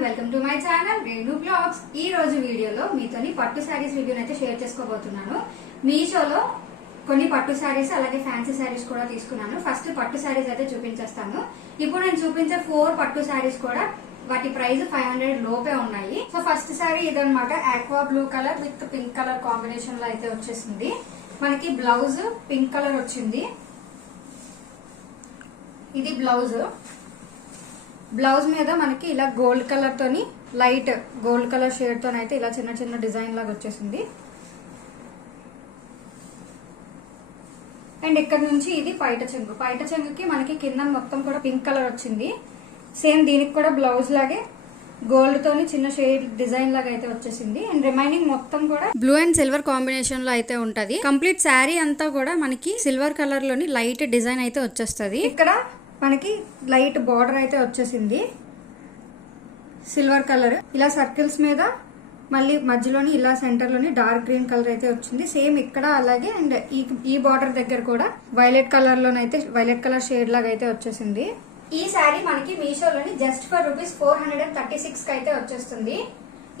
everyone, welcome to my channel Renu Vlogs. ఈ రోజు వీడియోలో మీతోని పట్టు సారీస్ రివ్యూ అయితే షేర్ చేసుకోబోతున్నాను. మీషోలో కొన్ని పట్టు సారీస్ అలాగే ఫ్యాన్సీ సారీస్ కూడా తీసుకున్నాను. ఫస్ట్ పట్టు సారీస్ అయితే చూపించేస్తాను. ఇప్పుడు నేను చూపించే 4 పట్టు సారీస్ కూడా వాటి ప్రైస్ 500 లోపే ఉన్నాయి. సో ఫస్ట్ సారీ ఇదన్నమాట. Aqua blue colour with pink colour combination లో అయితే వచ్చేసింది. మనకి బ్లౌజ్ పింక్ కలర్ వచ్చింది. ఇది బ్లౌజ్ మీద మనకి ఇలా గోల్డ్ కలర్ తోని లైట్ గోల్డ్ కలర్ షేడ్ తోనైతే ఇలా చిన్న చిన్న డిజైన్ లాగా వచ్చేసింది. అండ్ ఇక్కడ నుంచి ఇది పైట చెంగుకి మనకి కింద మొత్తం కూడా పింక్ కలర్ వచ్చింది. సేమ్ దీనికి కూడా బ్లౌజ్ లాగే గోల్డ్ తోని చిన్న షేడ్ డిజైన్ లాగా అయితే వచ్చేసింది. అండ్ రిమైనింగ్ మొత్తం కూడా బ్లూ అండ్ సిల్వర్ కాంబినేషన్ లో అయితే ఉంటది. కంప్లీట్ శారీ అంతా కూడా మనకి సిల్వర్ కలర్ లోని లైట్ డిజైన్ అయితే వచ్చేస్తుంది. ఇక్కడ మనకి లైట్ బార్డర్ అయితే వచ్చేసింది సిల్వర్ కలర్. ఇలా సర్కిల్స్ మీద మళ్ళీ మధ్యలోని ఇలా సెంటర్ లోని డార్క్ గ్రీన్ కలర్ అయితే వచ్చింది. సేమ్ ఇక్కడ అలాగే. అండ్ ఈ బార్డర్ దగ్గర కూడా వైలెట్ కలర్ లోనైతే వైలెట్ కలర్ షేడ్ లాగా అయితే వచ్చేసింది. ఈ శారీ మనకి మీషోలోని జస్ట్ ఫర్ ₹436 కి అయితే వచ్చేస్తుంది.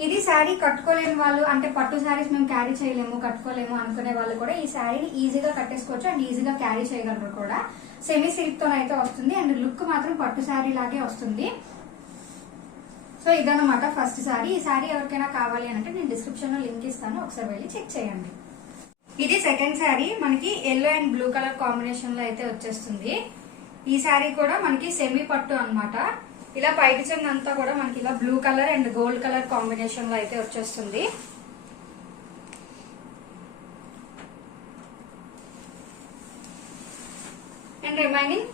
ఇది శారీ కట్టుకోలేని వాళ్ళు, అంటే పట్టు శారీస్ మేము క్యారీ చేయలేము కట్టుకోలేము అనుకునే వాళ్ళు కూడా ఈ శారీని ఈజీగా కట్టేసుకోవచ్చు అండ్ ఈజీగా క్యారీ చేయగలరు కూడా. సెమీ సిల్క్ తో అయితే వస్తుంది అండ్ లుక్ మాత్రం పట్టు శారీ లాగే వస్తుంది. సో ఇదన్నమాట ఫస్ట్ శారీ. ఈ శారీ ఎవరికైనా కావాలి అంటే నేను డిస్క్రిప్షన్ లో లింక్ ఇస్తాను, ఒకసారి వెళ్ళి చెక్ చేయండి. ఇది సెకండ్ శారీ. మనకి yellow and blue colour combination లో అయితే వచ్చేస్తుంది. ఈ శారీ కూడా మనకి సెమీ పట్టు అన్నమాట. ఇలా పైట చెంగు అంతా కూడా మనకి ఇలా blue colour and gold colour combination లో అయితే వచ్చేస్తుంది. అండ్ రిమైనింగ్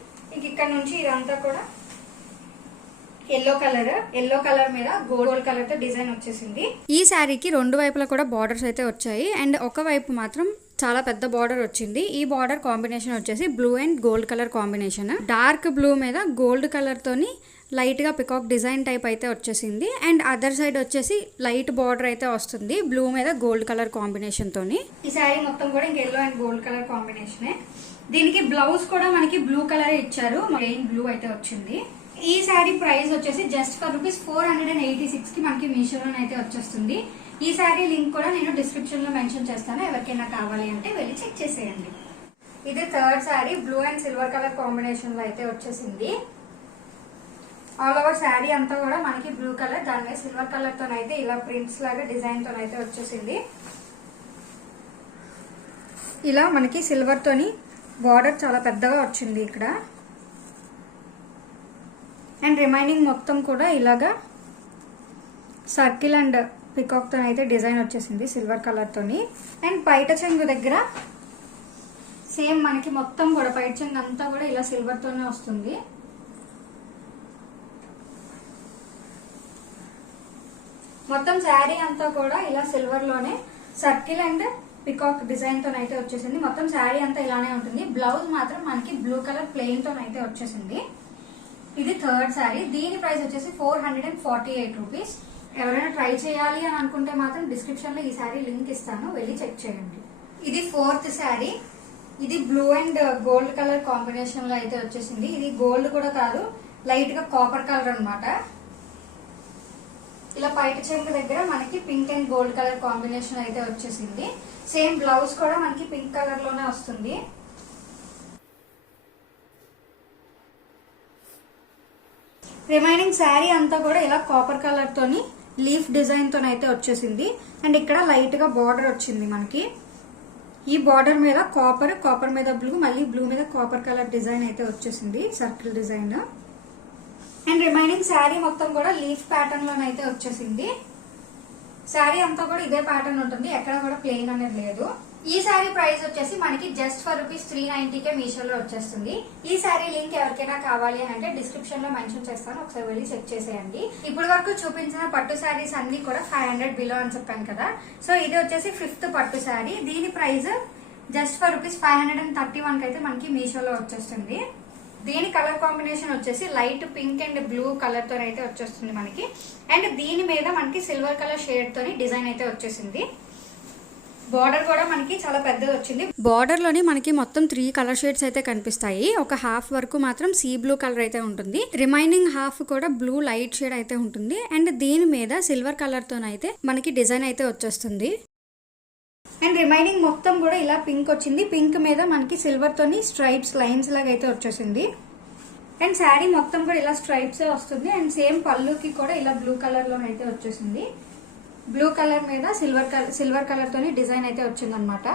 ఇక్కడ నుంచి ఇదంతా కూడా ఎల్లో కలర్ మీద గోల్డ్ కలర్ తో డిజైన్ వచ్చేసింది. ఈ శారీకి రెండు వైపులా కూడా బార్డర్స్ అయితే వచ్చాయి అండ్ ఒక వైపు మాత్రం చాలా పెద్ద బార్డర్ వచ్చింది. ఈ బార్డర్ కాంబినేషన్ వచ్చేసి blue and gold colour combination. Dark blue మీద గోల్డ్ కలర్ తోని లైట్ గా పికాక్ డిజైన్ టైప్ అయితే వచ్చేసింది. అండ్ అదర్ సైడ్ వచ్చేసి లైట్ బార్డర్ అయితే వస్తుంది బ్లూ మీద గోల్డ్ కలర్ కాంబినేషన్ తోని. ఈ శారీ మొత్తం కూడా ఇంక yellow and gold colour combination. దీనికి బ్లౌజ్ కూడా మనకి బ్లూ కలర్ ఇచ్చారు, మెయిన్ బ్లూ అయితే వచ్చింది. ఈ శారీ ప్రైస్ వచ్చేసి జస్ట్ ఫర్ ₹486 కి మనకి మీషోలో అయితే వచ్చేస్తుంది. ఈ శారీ లింక్ కూడా నేను డిస్క్రిప్షన్ లో మెన్షన్ చేస్తాను, ఎవరికైనా కావాలి అంటే వెళ్ళి చెక్ చేసేయండి. ఇది third sari. Blue and silver colour combination లో అయితే వచ్చేసింది. ఆల్ ఓవర్ శారీ అంతా కూడా మనకి బ్లూ కలర్, దాని మీద సిల్వర్ కలర్ తోనైతే ఇలా ప్రింట్స్ లాగా డిజైన్ తోనైతే వచ్చేసింది. ఇలా మనకి సిల్వర్ తోని బార్డర్ చాలా పెద్దగా వచ్చింది ఇక్కడ. అండ్ రిమైనింగ్ మొత్తం కూడా ఇలాగా సర్కిల్ అండ్ పికాక్ తో అయితే డిజైన్ వచ్చేసింది సిల్వర్ కలర్ తోని. అండ్ పైట చెంగు దగ్గర సేమ్ మనకి మొత్తం కూడా పైట చెంగు అంతా కూడా ఇలా సిల్వర్ తోనే వస్తుంది. మొత్తం శారీ అంతా కూడా ఇలా సిల్వర్ లోనే సర్కిల్ అండ్ పికాక్ డిజైన్ తో అయితే వచ్చేసింది. మొత్తం శారీ అంతా ఇలానే ఉంటుంది. బ్లౌజ్ మాత్రం మనకి బ్లూ కలర్ ప్లెయిన్ తో అయితే వచ్చేసింది. ఇది థర్డ్ శారీ. దీని ప్రైస్ వచ్చేసి ₹448. ఎవరైనా ట్రై చేయాలి అని అనుకుంటే మాత్రం డిస్క్రిప్షన్ లో ఈ శారీ లింక్ ఇస్తాను, వెళ్ళి చెక్ చేయండి. ఇది ఫోర్త్ శారీ. ఇది blue and gold colour combination లో అయితే వచ్చేసింది. ఇది గోల్డ్ కూడా కాదు, లైట్ గా కాపర్ కలర్ అన్నమాట. ఇలా పైట చెంగు దగ్గర మనకి pink and gold colour combination అయితే వచ్చేసింది. సేమ్ బ్లౌజ్ కూడా మనకి పింక్ కలర్ లోనే వస్తుంది. రిమైనింగ్ శారీ అంతా కూడా ఇలా కాపర్ కలర్ తోని లీఫ్ డిజైన్ తోనైతే వచ్చేసింది. అండ్ ఇక్కడ లైట్ గా బార్డర్ వచ్చింది మనకి. ఈ బార్డర్ మీద కాపర్ మీద బ్లూ, మళ్ళీ బ్లూ మీద కాపర్ కలర్ డిజైన్ అయితే వచ్చేసింది, circle design. And remaining sari మొత్తం కూడా లీఫ్ ప్యాటర్న్ లోనైతే వచ్చేసింది. శారీ అంతా కూడా ఇదే ప్యాటర్న్ ఉంటుంది, ఎక్కడ కూడా ప్లెయిన్ అనేది లేదు. ఈ శారీ ప్రైస్ వచ్చేసి మనకి జస్ట్ ఫర్ ₹390 కే మీషోలో వచ్చేస్తుంది. ఈ శారీ లింక్ ఎవరికైనా కావాలి అంటే డిస్క్రిప్షన్ లో మెన్షన్ చేస్తాను, ఒకసారి వెళ్ళి చెక్ చేసేయండి. ఇప్పుడు వరకు చూపించిన పట్టు శారీస్ అన్ని కూడా 500 బిలో అని చెప్పాను కదా. సో ఇది వచ్చేసి 5th పట్టు శారీ. దీని ప్రైస్ జస్ట్ ఫర్ ₹531 కి అయితే మనకి మీషోలో వచ్చేస్తుంది. దీని కలర్ కాంబినేషన్ వచ్చేసి light pink and blue colour తో అయితే వచ్చేస్తుంది మనకి. అండ్ దీని మీద మనకి సిల్వర్ కలర్ షేడ్ తోని డిజైన్ అయితే వచ్చేసింది. బార్డర్ కూడా మనకి చాలా పెద్దది వచ్చింది. బార్డర్ లోని మనకి మొత్తం 3 కలర్ షేడ్స్ అయితే కనిపిస్తాయి. ఒక హాఫ్ వరకు మాత్రం సీ బ్లూ కలర్ అయితే ఉంటుంది, రిమైనింగ్ హాఫ్ కూడా బ్లూ లైట్ షేడ్ అయితే ఉంటుంది. అండ్ దీని మీద సిల్వర్ కలర్ తోనైతే మనకి డిజైన్ అయితే వచ్చేస్తుంది. అండ్ రిమైనింగ్ మొత్తం కూడా ఇలా పింక్ వచ్చింది. పింక్ మీద మనకి సిల్వర్ తోని స్ట్రైప్స్ లైన్స్ లాగా అయితే వచ్చేసింది. అండ్ శారీ మొత్తం కూడా ఇలా స్ట్రైప్స్ వస్తుంది. అండ్ సేమ్ పళ్ళుకి కూడా ఇలా బ్లూ కలర్ లో అయితే వచ్చేసింది. బ్లూ కలర్ మీద సిల్వర్ కలర్ తోని డిజైన్ అయితే వచ్చింది అనమాట.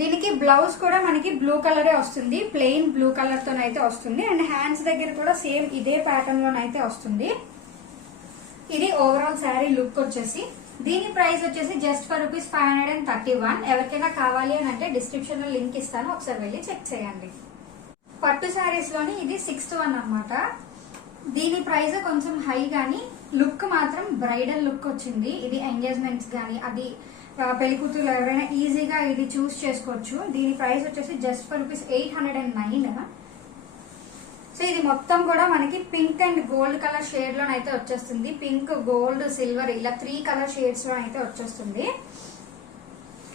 దీనికి బ్లౌజ్ కూడా మనకి బ్లూ కలరే వస్తుంది, ప్లెయిన్ బ్లూ కలర్ తోనైతే వస్తుంది. అండ్ హ్యాండ్స్ దగ్గర కూడా సేమ్ ఇదే ప్యాటర్న్ లోనైతే వస్తుంది. ఇది ఓవరాల్ శారీ లుక్ వచ్చేసి. దీని ప్రైస్ వచ్చేసి జస్ట్ ఫర్ ₹531. ఎవరికైనా కావాలి అని అంటే డిస్క్రిప్షన్ లో లింక్ ఇస్తాను, ఒకసారి వెళ్ళి చెక్ చేయండి. పట్టు శారీస్ లోని ఇది 6th వన్ అనమాట. దీని ప్రైస్ కొంచెం హై గానీ లుక్ మాత్రం బ్రైడల్ లుక్ వచ్చింది. ఇది ఎంగేజ్మెంట్స్ గానీ అది పెళ్లికూతురు ఎవరైనా ఈజీగా ఇది చూస్ చేసుకోవచ్చు. దీని ప్రైస్ వచ్చేసి జస్ట్ ఫర్ ₹809. సో ఇది మొత్తం కూడా మనకి pink and gold colour shade లోనైతే వచ్చేస్తుంది. పింక్, గోల్డ్, సిల్వర్ ఇలా 3 కలర్ షేడ్స్ లో అయితే వచ్చేస్తుంది.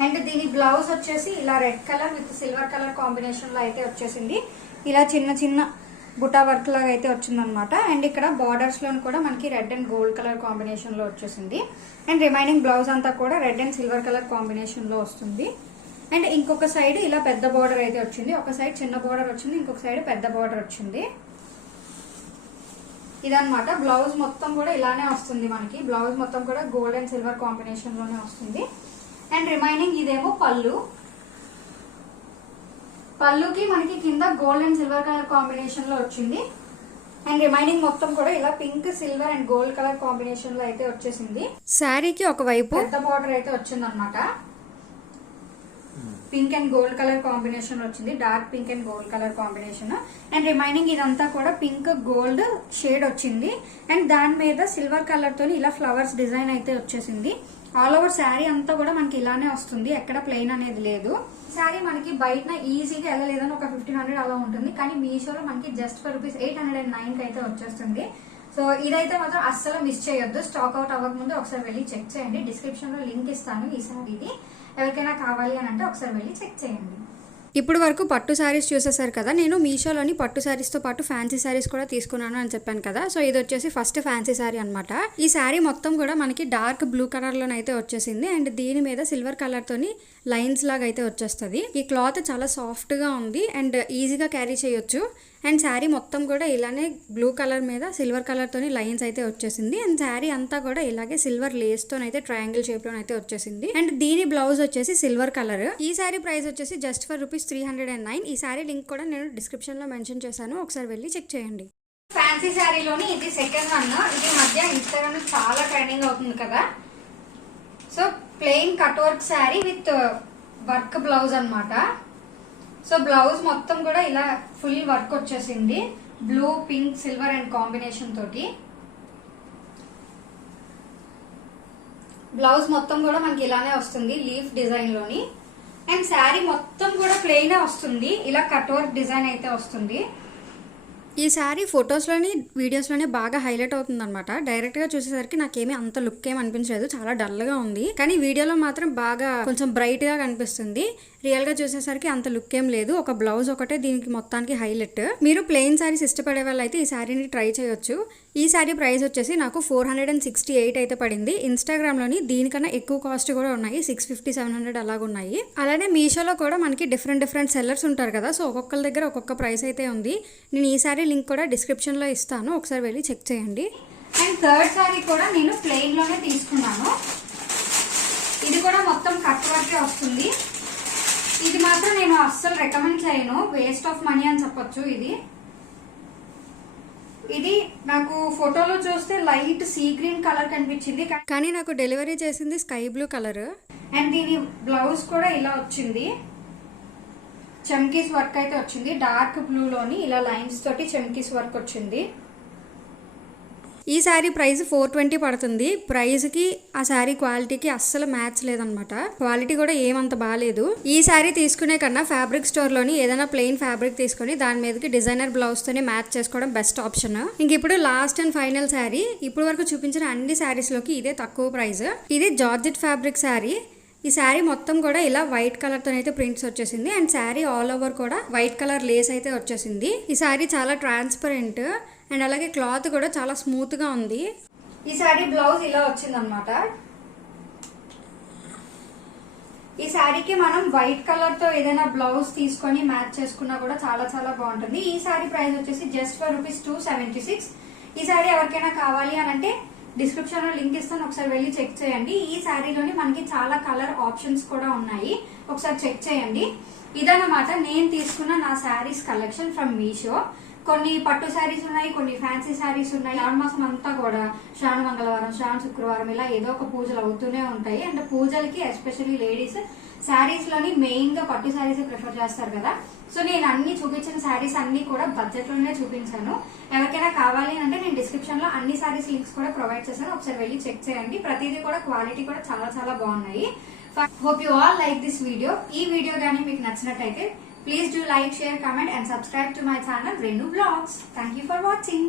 అండ్ దీని బ్లౌజ్ వచ్చేసి ఇలా red colour with silver colour combination లో అయితే వచ్చేసింది. ఇలా చిన్న చిన్న బుటా వర్క్ లాగా అయితే వచ్చిందనమాట. అండ్ ఇక్కడ బార్డర్స్ లో కూడా మనకి red and gold colour combination లో వచ్చేసింది. అండ్ రిమైనింగ్ బ్లౌజ్ అంతా కూడా red and silver colour combination లో వస్తుంది. అండ్ ఇంకొక సైడ్ ఇలా పెద్ద బార్డర్ అయితే వచ్చింది, ఒక సైడ్ చిన్న బార్డర్ వచ్చింది, ఇంకొక సైడ్ పెద్ద బార్డర్ వచ్చింది. ఇదనమాట. బ్లౌజ్ మొత్తం కూడా ఇలానే వస్తుంది మనకి. బ్లౌజ్ మొత్తం కూడా గోల్డ్ అండ్ సిల్వర్ కాంబినేషన్ లోనే వస్తుంది. అండ్ రిమైనింగ్ ఇదేమో పళ్ళు. పళ్ళుకి మనకి కింద gold and silver colour combination లో వచ్చింది. అండ్ రిమైనింగ్ మొత్తం కూడా ఇలా pink, silver and gold colour combination లో అయితే వచ్చేసింది. శారీకి ఒకవైపు పెద్ద బార్డర్ అయితే వచ్చింది అనమాట. Pink and gold colour combination వచ్చింది, dark pink and gold colour combination. And remaining ఇదంతా కూడా పింక్ గోల్డ్ షేడ్ వచ్చింది. అండ్ దాని మీద సిల్వర్ కలర్ తోని ఇలా ఫ్లవర్స్ డిజైన్ అయితే వచ్చేసింది. ఆల్ ఓవర్ శారీ అంతా కూడా మనకి ఇలానే వస్తుంది, ఎక్కడ ప్లెయిన్ అనేది లేదు. శారీ మనకి బయట ఈజీగా వెళ్ళలేదని ఒక 1500 అలా ఉంటుంది, కానీ మీషోలో మనకి జస్ట్ ఫర్ ₹809 అయితే వచ్చేస్తుంది. సో ఇదైతే మాత్రం అస్సలు మిస్ చేయొద్దు. స్టాక్ అవుట్ అవ్వక ముందు ఒకసారి వెళ్ళి చెక్ చేయండి. డిస్క్రిప్షన్ లో లింక్ ఇస్తాను ఈ శారీది, ఎవరికైనా కావాలి అని అంటే ఒకసారి వెళ్ళి చెక్ చేయండి. ఇప్పుడు వరకు పట్టు శారీస్ చూసేసారు కదా. నేను మీషోలోని పట్టు శారీస్తో పాటు ఫ్యాన్సీ శారీస్ కూడా తీసుకున్నాను అని చెప్పాను కదా. సో ఇది వచ్చేసి ఫస్ట్ ఫ్యాన్సీ శారీ అనమాట. ఈ శారీ మొత్తం కూడా మనకి డార్క్ బ్లూ కలర్లోనైతే వచ్చేసింది. అండ్ దీని మీద సిల్వర్ కలర్తోని లైన్స్ లాగా అయితే వచ్చేస్తుంది. ఈ క్లాత్ చాలా సాఫ్ట్గా ఉంది అండ్ ఈజీగా క్యారీ చేయొచ్చు. అండ్ శారీ మొత్తం కూడా ఇలానే బ్లూ కలర్ మీద సిల్వర్ కలర్ తోని లైన్స్ అయితే వచ్చేసింది. అండ్ శారీ అంతా కూడా ఇలాగే సిల్వర్ లేస్ తోనైతే ట్రయాంగిల్ షేప్ లోనైతే వచ్చేసింది. అండ్ దీని బ్లౌజ్ వచ్చేసి సిల్వర్ కలర్. ఈ శారీ ప్రైస్ వచ్చేసి జస్ట్ ఫర్ ₹309. ఈ శారీ లింక్ కూడా నేను డిస్క్రిప్షన్ లో మెన్షన్ చేశాను, ఒకసారి వెళ్ళి చెక్ చేయండి. ఫ్యాన్సీ శారీలోని ఇది సెకండ్ వన్. ఇది మధ్య ఇన్స్టాగ్రామ్ చాలా ట్రెండింగ్ అవుతుంది కదా. So plain cut work sari with work blouse అన్నమాట. సో బ్లౌజ్ మొత్తం కూడా ఇలా ఫుల్ వర్క్ వచ్చేసింది, blue, pink, silver and combination తోటి. బ్లౌజ్ మొత్తం కూడా మనకి ఇలానే వస్తుంది లీఫ్ డిజైన్ లోని. అండ్ శారీ మొత్తం కూడా ప్లెయిన్ వస్తుంది, ఇలా కట్ వర్క్ డిజైన్ అయితే వస్తుంది. ఈ శారీ ఫొటోస్లోని వీడియోస్లోనే బాగా హైలైట్ అవుతుంది అనమాట. డైరెక్ట్గా చూసేసరికి నాకేమీ అంత లుక్ ఏమి అనిపించలేదు, చాలా డల్గా ఉంది. కానీ వీడియోలో మాత్రం బాగా కొంచెం బ్రైట్గా కనిపిస్తుంది. రియల్గా చూసేసరికి అంత లుక్ ఏం లేదు. ఒక బ్లౌజ్ ఒకటే దీనికి మొత్తానికి హైలైట్. మీరు ప్లెయిన్ శారీస్ ఇష్టపడే వాళ్ళు అయితే ఈ శారీని ట్రై చేయొచ్చు. ఈ శారీ ప్రైస్ వచ్చేసి నాకు 468 అయితే పడింది. ఇన్స్టాగ్రామ్లోని దీనికన్నా ఎక్కువ కాస్ట్ కూడా ఉన్నాయి, 650, 700 అలాగున్నాయి. అలానే మీషోలో కూడా మనకి డిఫరెంట్ సెల్లర్స్ ఉంటారు కదా. సో ఒక్కొక్కరి దగ్గర ఒక్కొక్క ప్రైస్ అయితే ఉంది. నేను ఈ శారీ లింక్ కూడా డిస్క్రిప్షన్లో ఇస్తాను, ఒకసారి వెళ్ళి చెక్ చేయండి. అండ్ థర్డ్ శారీ కూడా నేను ప్లెయిన్లోనే తీసుకున్నాను. ఇది కూడా మొత్తం కట్ వర్కే వస్తుంది. ఇది మాత్రం నేను అస్సలు రికమెండ్ చేయను, వేస్ట్ ఆఫ్ మనీ అని చెప్పొచ్చు. ఇది నాకు ఫోటోలో చూస్తే లైట్ సీ గ్రీన్ కలర్ కనిపించింది, కానీ నాకు డెలివరీ చేసింది స్కై బ్లూ కలర్. అండ్ దీని బ్లౌజ్ కూడా ఇలా వచ్చింది, చమ్కీస్ వర్క్ అయితే వచ్చింది. డార్క్ బ్లూ లోని ఇలా లైన్స్ తోటి చమ్కీస్ వర్క్ వచ్చింది. ఈ శారీ ప్రైస్ 420 పడుతుంది. ప్రైస్ కి ఆ శారీ క్వాలిటీకి అస్సలు మ్యాచ్ లేదనమాట. క్వాలిటీ కూడా ఏమంత బాగాలేదు. ఈ శారీ తీసుకునే కన్నా ఫ్యాబ్రిక్ స్టోర్ లోని ఏదైనా ప్లెయిన్ ఫ్యాబ్రిక్ తీసుకుని దాని మీదకి డిజైనర్ బ్లౌజ్ తోనే మ్యాచ్ చేసుకోవడం బెస్ట్ ఆప్షన్. ఇంక ఇప్పుడు లాస్ట్ అండ్ ఫైనల్ శారీ. ఇప్పుడు వరకు చూపించిన అన్ని శారీస్ లోకి ఇదే తక్కువ ప్రైస్. ఇది జార్జెట్ ఫ్యాబ్రిక్ శారీ. ఈ శారీ మొత్తం కూడా ఇలా వైట్ కలర్ తో అయితే ప్రింట్స్ వచ్చేసింది అండ్ శారీ ఆల్ ఓవర్ కూడా వైట్ కలర్ లేస్ అయితే వచ్చేసింది. ఈ శారీ చాలా ట్రాన్స్పరెంట్ అండ్ అలాగే క్లాత్ కూడా చాలా స్మూత్ గా ఉంది. ఈ శారీ బ్లౌజ్ ఇలా వచ్చింది అనమాట. ఈ శారీకి మనం వైట్ కలర్ తో ఏదైనా బ్లౌజ్ తీసుకొని మ్యాచ్ చేసుకున్నా కూడా చాలా చాలా బాగుంటుంది. ఈ శారీ ప్రైస్ వచ్చేసి జస్ట్ ఫర్ ₹276. ఈ శారీ ఎవరికైనా కావాలి అని అంటే డిస్క్రిప్షన్ లో లింక్ ఇస్తాను, ఒకసారి వెళ్ళి చెక్ చేయండి. ఈ శారీలోని మనకి చాలా కలర్ ఆప్షన్స్ కూడా ఉన్నాయి, ఒకసారి చెక్ చేయండి. ఇదన్నమాట నేను తీసుకున్న నా శారీస్ కలెక్షన్ ఫ్రమ్ మీషో. కొన్ని పట్టు శారీస్ ఉన్నాయి, కొన్ని ఫ్యాన్సీ శారీస్ ఉన్నాయి. శ్రావణ మాసం అంతా కూడా శ్రావణ మంగళవారం, శ్రావణ శుక్రవారం ఇలా ఏదో ఒక పూజలు అవుతూనే ఉంటాయి. అండ్ పూజలకి ఎస్పెషల్లీ లేడీస్ శారీస్ లోని మెయిన్ గా పట్టు శారీస్ ప్రిఫర్ చేస్తారు కదా. సో నేను అన్ని చూపించిన శారీస్ అన్ని కూడా బడ్జెట్ లోనే చూపించాను. ఎవరికైనా కావాలి అంటే నేను డిస్క్రిప్షన్ లో అన్ని శారీస్ లింక్స్ కూడా ప్రొవైడ్ చేశాను, ఒకసారి వెళ్ళి చెక్ చేయండి. ప్రతిదీ కూడా క్వాలిటీ కూడా చాలా చాలా బాగున్నాయి. Hope you all like this video. ఈ వీడియో కానీ మీకు నచ్చినట్టయితే please do like, share, comment and subscribe to my channel Renu Vlogs. Thank you for watching.